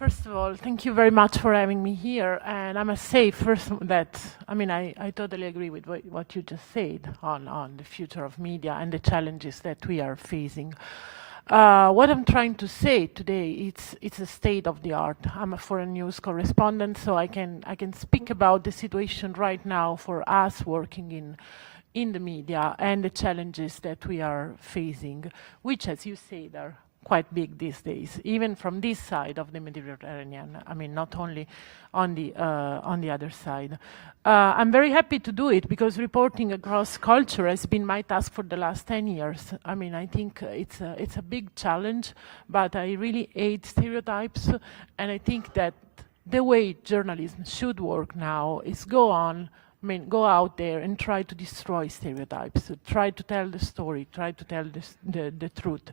First of all, thank you very much for having me here. And I must say first that, I totally agree with what you just said on the future of media and the challenges that we are facing. What I'm trying to say today, it's a state of the art. I'm a foreign news correspondent, so I can speak about the situation right now for us working in the media and the challenges that we are facing, which, as you said, are quite big these days, even from this side of the Mediterranean. Not only on the other side. I'm very happy to do it because reporting across culture has been my task for the last 10 years. I think it's a big challenge, but I really hate stereotypes, and I think that the way journalism should work now is go out there and try to destroy stereotypes, try to tell the story, try to tell the truth.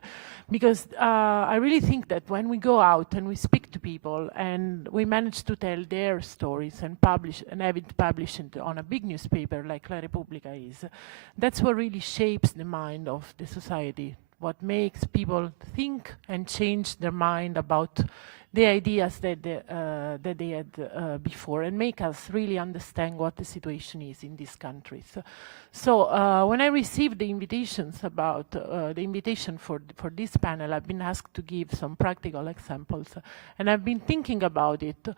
Because I really think that when we go out and we speak to people and we manage to tell their stories and have it published on a big newspaper like La Repubblica is, that's what really shapes the mind of the society, what makes people think and change their mind about the ideas that they had before, and make us really understand what the situation is in these countries. So when I received the invitations about the invitation for this panel, I've been asked to give some practical examples, and I've been thinking about it.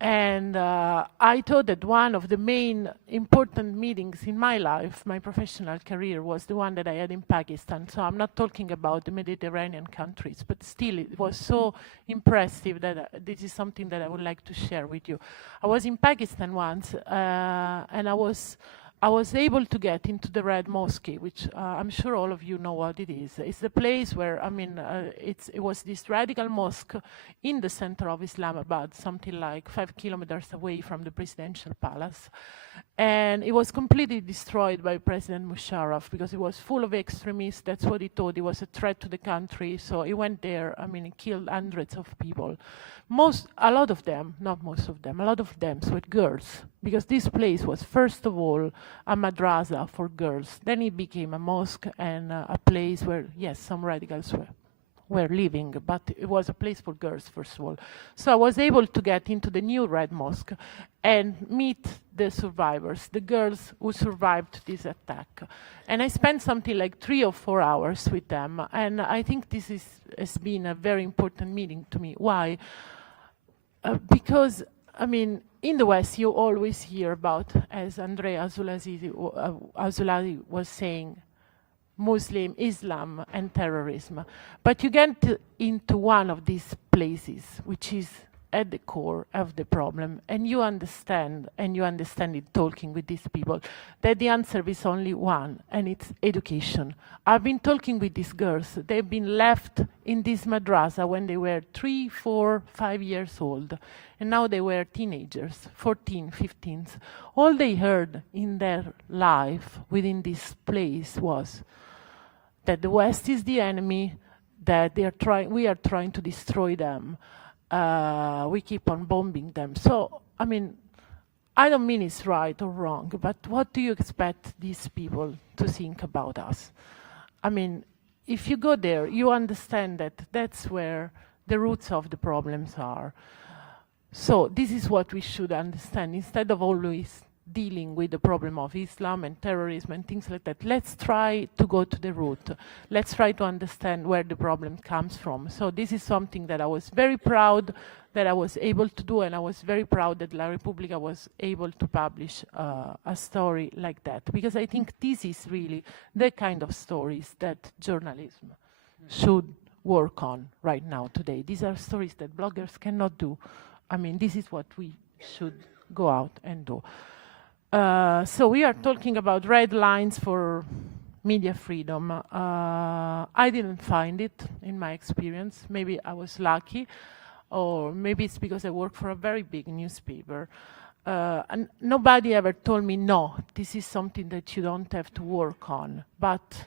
And I thought that one of the main important meetings in my life, my professional career, was the one that I had in Pakistan. So I'm not talking about the Mediterranean countries, but still it was so impressive that this is something that I would like to share with you. I was in Pakistan once, and I was able to get into the Red Mosque, which I'm sure all of you know what it is. It's the place where, it was this radical mosque in the center of Islamabad, something like 5 kilometers away from the presidential palace. And it was completely destroyed by President Musharraf because it was full of extremists. That's what he thought. It was a threat to the country. So he went there, he killed hundreds of people. A lot of them were girls, because this place was first of all a madrasa for girls. Then it became a mosque and a place where, yes, some radicals were living, but it was a place for girls, first of all. So I was able to get into the new Red Mosque and meet the survivors, the girls who survived this attack. And I spent something like 3 or 4 hours with them, and I think this has been a very important meeting to me. Why? Because, in the West, you always hear about, as Andrea Azoulay was saying, Muslim, Islam, and terrorism. But you get into one of these places, which is at the core of the problem, and you understand it talking with these people, that the answer is only one, and it's education. I've been talking with these girls. They've been left in this madrasa when they were 3, 4, 5 years old, and now they were teenagers, 14, 15. All they heard in their life within this place was that the West is the enemy, that we are trying to destroy them. We keep on bombing them. So, I don't mean it's right or wrong, but what do you expect these people to think about us? If you go there, you understand that that's where the roots of the problems are. So this is what we should understand. Instead of always dealing with the problem of Islam and terrorism and things like that, let's try to go to the root. Let's try to understand where the problem comes from. So this is something that I was very proud that I was able to do, and I was very proud that La Repubblica was able to publish a story like that, because I think this is really the kind of stories that journalism should work on right now today. These are stories that bloggers cannot do. This is what we should go out and do. So we are talking about red lines for media freedom. I didn't find it in my experience. Maybe I was lucky, or maybe it's because I work for a very big newspaper. And nobody ever told me, no, this is something that you don't have to work on. But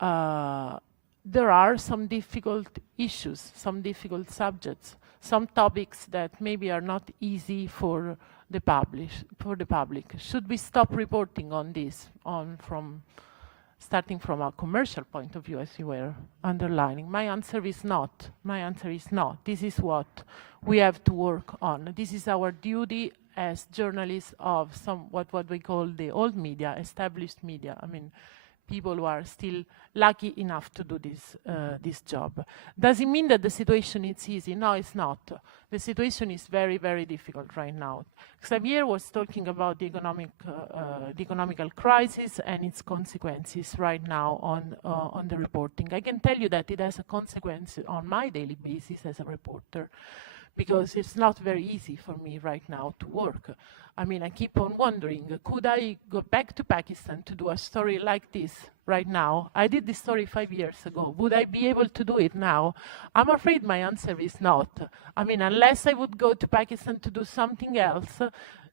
there are some difficult issues, some difficult subjects, some topics that maybe are not easy for the public. Should we stop reporting on this, starting from a commercial point of view, as you were underlining? My answer is not. This is what we have to work on. This is our duty as journalists of what we call the old media, established media. I mean, people who are still lucky enough to do this job. Does it mean that the situation is easy? No, it's not. The situation is very, very difficult right now. Xavier was talking about the economical crisis and its consequences right now on the reporting. I can tell you that it has a consequence on my daily basis as a reporter, because it's not very easy for me right now to work. I mean, I keep on wondering, could I go back to Pakistan to do a story like this right now? I did this story 5 years ago. Would I be able to do it now? I'm afraid my answer is not. I mean, unless I would go to Pakistan to do something else,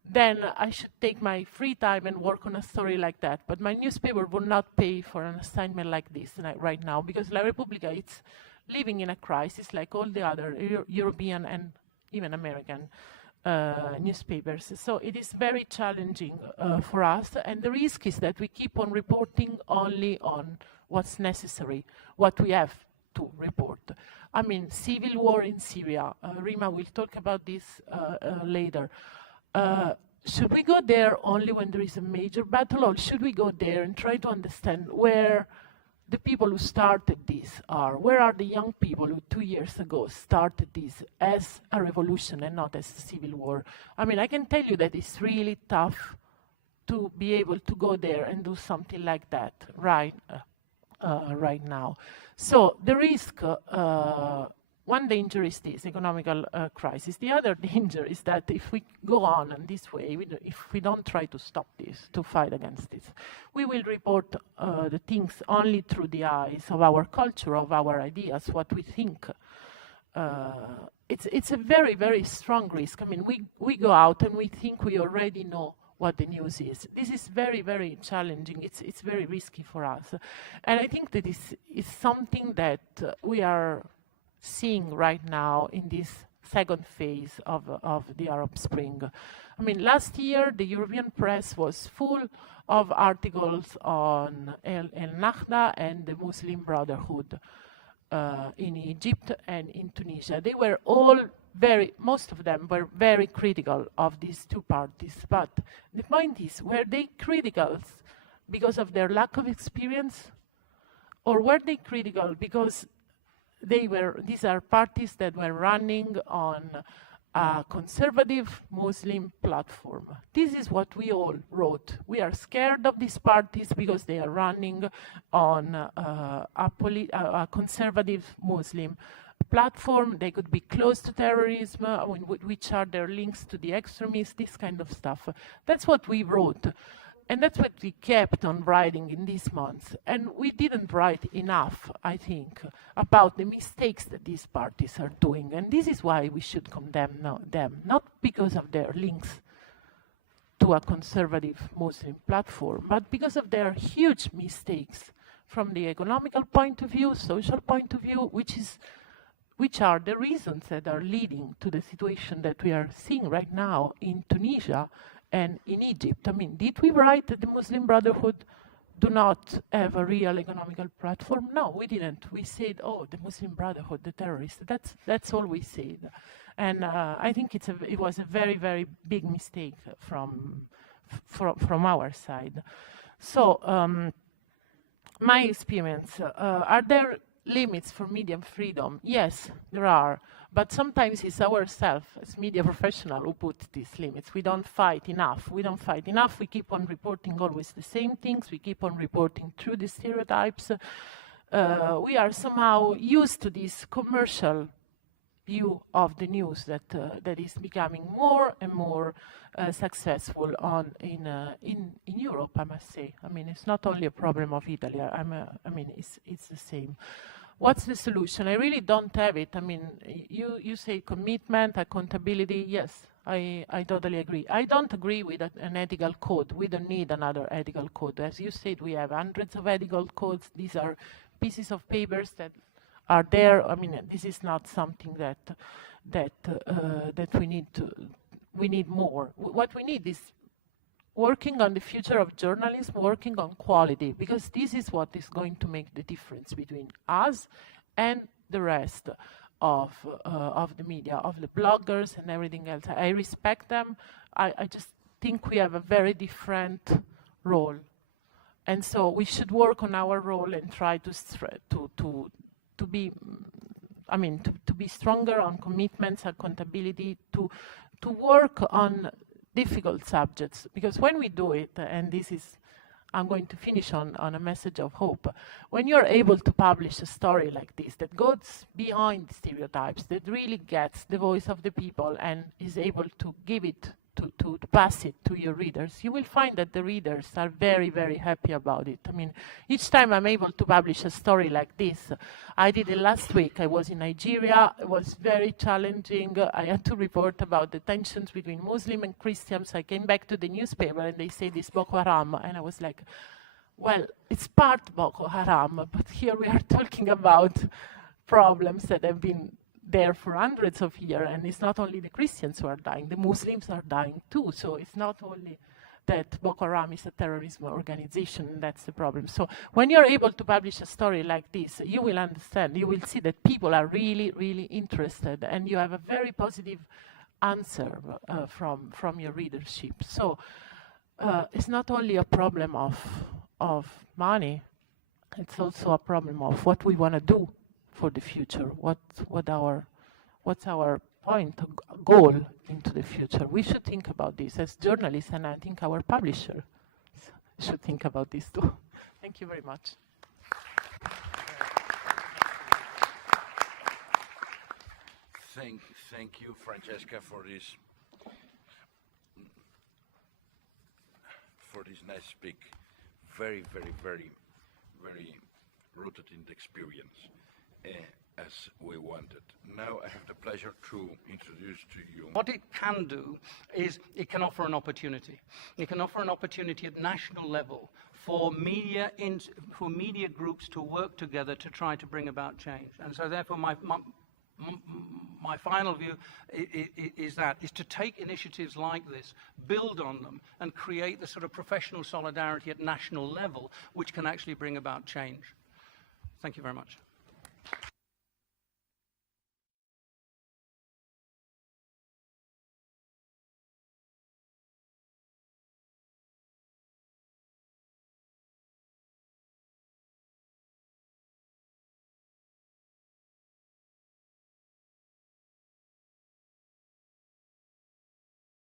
then I should take my free time and work on a story like that. But my newspaper would not pay for an assignment like this right now, because La Repubblica, it's living in a crisis like all the other European and even American newspapers. So it is very challenging for us, and the risk is that we keep on reporting only on what's necessary, what we have to report. I mean, civil war in Syria. Rima will talk about this later. Should we go there only when there is a major battle, or should we go there and try to understand where the people who started this are? Where are the young people who 2 years ago started this as a revolution and not as a civil war? I mean, I can tell you that it's really tough to be able to go there and do something like that right now. So the risk, one danger is this economical crisis. The other danger is that if we go on in this way, if we don't try to stop this, to fight against this, we will report the things only through the eyes of our culture, of our ideas, what we think. It's a very, very strong risk. I mean, we go out and we think we already know what the news is. This is very, very challenging. It's very risky for us. And I think that this is something that we are seeing right now in this second phase of the Arab Spring. I mean, last year, the European press was full of articles on El Nahda and the Muslim Brotherhood in Egypt and in Tunisia. They were all most of them were very critical of these two parties. But the point is, were they critical because of their lack of experience? Or were they critical because these are parties that were running on a conservative Muslim platform? This is what we all wrote. We are scared of these parties because they are running on a conservative Muslim platform. They could be close to terrorism, which are their links to the extremists, this kind of stuff. That's what we wrote. And that's what we kept on writing in these months. And we didn't write enough, I think, about the mistakes that these parties are doing. And this is why we should condemn them, not because of their links to a conservative Muslim platform, but because of their huge mistakes from the economical point of view, social point of view, which are the reasons that are leading to the situation that we are seeing right now in Tunisia and in Egypt. I mean, did we write that the Muslim Brotherhood do not have a real economical platform? No, we didn't. We said, oh, the Muslim Brotherhood, the terrorists. That's all we said. And I think it was a very, very big mistake from our side. So my experience, are there limits for media freedom? Yes, there are. But sometimes it's ourselves as media professionals who put these limits. We don't fight enough. We keep on reporting always the same things. We keep on reporting through the stereotypes. We are somehow used to this commercial view of the news that is becoming more and more successful in Europe, I must say. I mean, it's not only a problem of Italy. It's the same. What's the solution? I really don't have it. I mean, you say commitment, accountability. Yes, I totally agree. I don't agree with an ethical code. We don't need another ethical code. As you said, we have hundreds of ethical codes. These are pieces of papers that are there. I mean, this is not something that we need to. We need more. What we need is working on the future of journalism, working on quality, because this is what is going to make the difference between us and the rest. of the media, of the bloggers and everything else. I respect them. I just think we have a very different role. And so we should work on our role and try to be, I mean, to be stronger on commitments, accountability, to work on difficult subjects. Because when we do it, and this is, I'm going to finish on a message of hope. When you're able to publish a story like this that goes behind stereotypes, that really gets the voice of the people and is able to give it, to pass it to your readers, you will find that the readers are very, very happy about it. I mean, each time I'm able to publish a story like this, I did it last week. I was in Nigeria. It was very challenging. I had to report about the tensions between Muslim and Christians. I came back to the newspaper and they say this Boko Haram. And I was like, well, it's part Boko Haram, but here we are talking about problems that have been there for hundreds of years, and it's not only the Christians who are dying, the Muslims are dying too. So it's not only that Boko Haram is a terrorism organization, that's the problem. So when you're able to publish a story like this, you will understand, you will see that people are really, really interested, and you have a very positive answer from your readership. So it's not only a problem of money, it's also a problem of what we want to do for the future. What's our point, goal into the future? We should think about this as journalists, and I think our publisher should think about this too. Thank you very much. Thank you, Francesca, for this nice speak. Very, very, very, very rooted in the experience. As we wanted. Now I have the pleasure to introduce to you. What it can do is it can offer an opportunity. It can offer an opportunity at national level for media groups to work together to try to bring about change. And so therefore my final view is to take initiatives like this, build on them, and create the sort of professional solidarity at national level which can actually bring about change. Thank you very much.